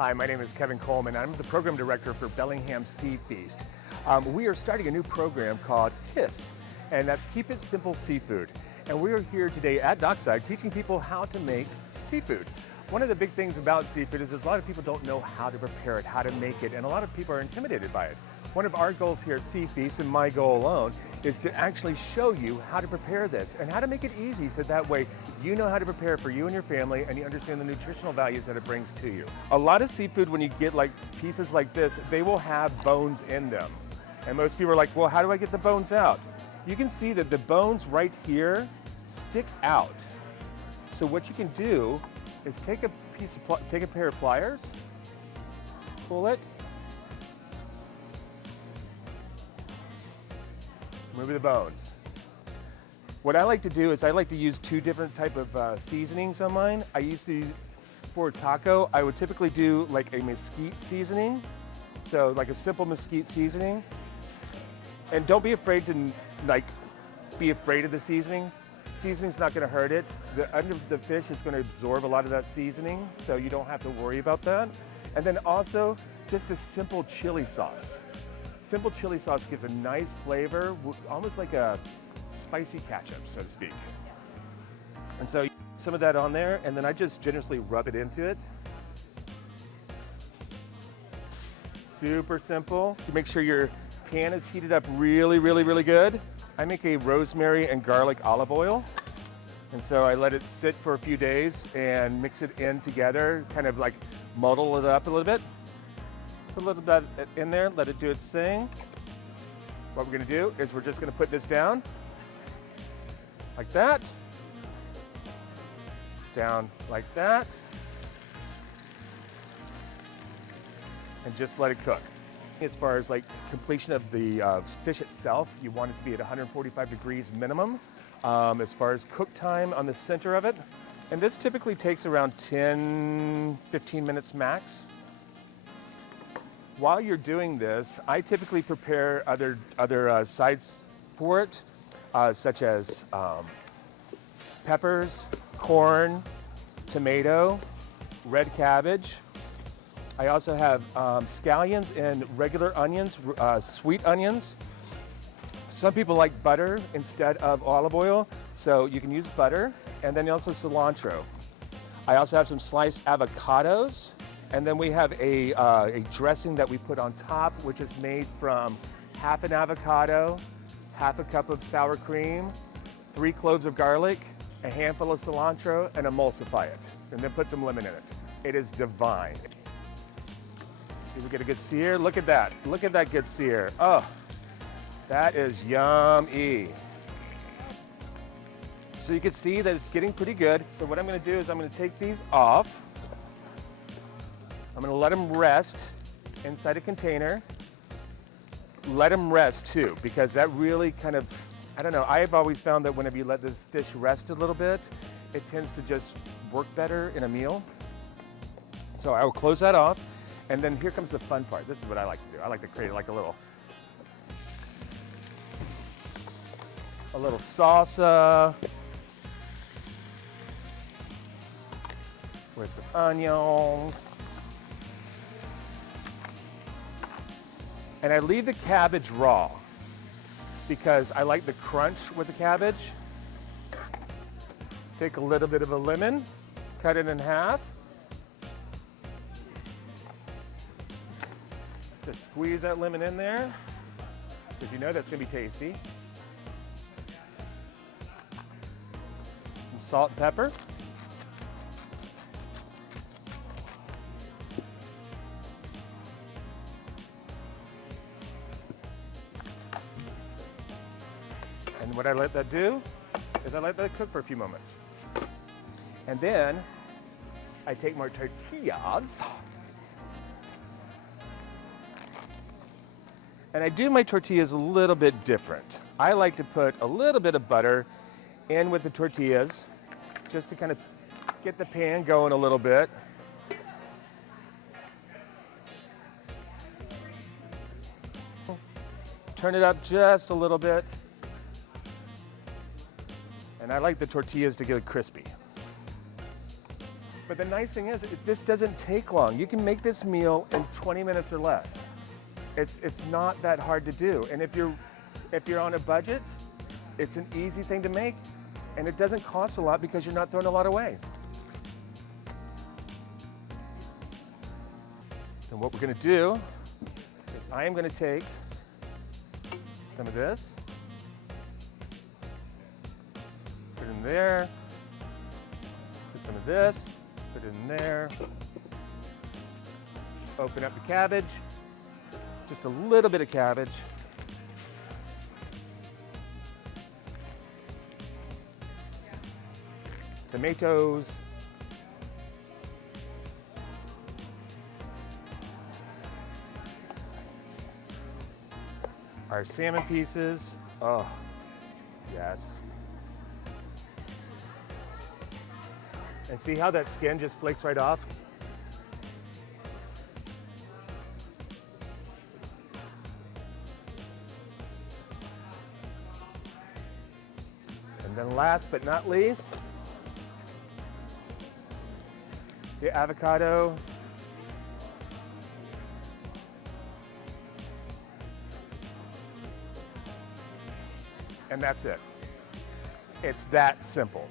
Hi, my name is Kevin Coleman. I'm the program director for Bellingham SeaFeast. We are starting a new program called KISS, and that's Keep It Simple Seafood. And we are here today at Dockside teaching people how to make seafood. One of the big things about seafood is that a lot of people don't know how to prepare it, how to make it, and a lot of people are intimidated by it. One of our goals here at SeaFeast, and my goal alone, is to actually show you how to prepare this and how to make it easy so that way you know how to prepare for you and your family and you understand the nutritional values that it brings to you. A lot of seafood, when you get like pieces like this, they will have bones in them. And most people are like, well, how do I get the bones out? You can see that the bones right here stick out. So what you can do is take a pair of pliers, pull it, remove the bones. What I like to do is I like to use two different type of seasonings on mine. I used to, for taco, I would typically do like a mesquite seasoning. So like a simple mesquite seasoning. And don't be afraid to be afraid of the seasoning. Seasoning's not gonna hurt it. Under the fish is gonna absorb a lot of that seasoning, so you don't have to worry about that. And then also, just a simple chili sauce. Simple chili sauce gives a nice flavor, almost like a spicy ketchup, so to speak. And so some of that on there, and then I just generously rub it into it. Super simple. You make sure your pan is heated up really, really, really good. I make a rosemary and garlic olive oil. And so I let it sit for a few days and mix it in together, kind of like muddle it up a little bit. Put a little bit in there, let it do its thing. What we're gonna do is we're just gonna put this down, like that. Down like that. And just let it cook. As far as like completion of the fish itself, you want it to be at 145 degrees minimum. As far as cook time on the center of it, and this typically takes around 10, 15 minutes max. While you're doing this, I typically prepare other sides for it, such as peppers, corn, tomato, red cabbage. I also have scallions and regular onions, sweet onions. Some people like butter instead of olive oil, so you can use butter, and then also cilantro. I also have some sliced avocados, and then we have a dressing that we put on top, which is made from half an avocado, half a cup of sour cream, 3 cloves of garlic, a handful of cilantro, and emulsify it, and then put some lemon in it. It is divine. See, we get a good sear. Look at that. Look at that good sear. Oh, that is yummy. So you can see that it's getting pretty good. So what I'm gonna do is I'm gonna take these off. I'm gonna let them rest inside a container. Let them rest too, because that really kind of, I don't know, I've always found that whenever you let this fish rest a little bit, it tends to just work better in a meal. So I will close that off. And then here comes the fun part. This is what I like to do. I like to create like a little salsa with some onions. And I leave the cabbage raw because I like the crunch with the cabbage. Take a little bit of a lemon, cut it in half. Just squeeze that lemon in there, because you know that's gonna be tasty. Some salt and pepper. And what I let that do is I let that cook for a few moments. And then I take my tortillas. And I do my tortillas a little bit different. I like to put a little bit of butter in with the tortillas, just to kind of get the pan going a little bit. Turn it up just a little bit. And I like the tortillas to get crispy. But the nice thing is, this doesn't take long. You can make this meal in 20 minutes or less. It's not that hard to do. And if you're on a budget, it's an easy thing to make, and it doesn't cost a lot because you're not throwing a lot away. And what we're gonna do is I am gonna take some of this, put it in there, put some of this, put it in there, open up the cabbage, just a little bit of cabbage. Tomatoes. Our salmon pieces. Oh, yes. And see how that skin just flakes right off? And then last but not least, the avocado. And that's it. It's that simple.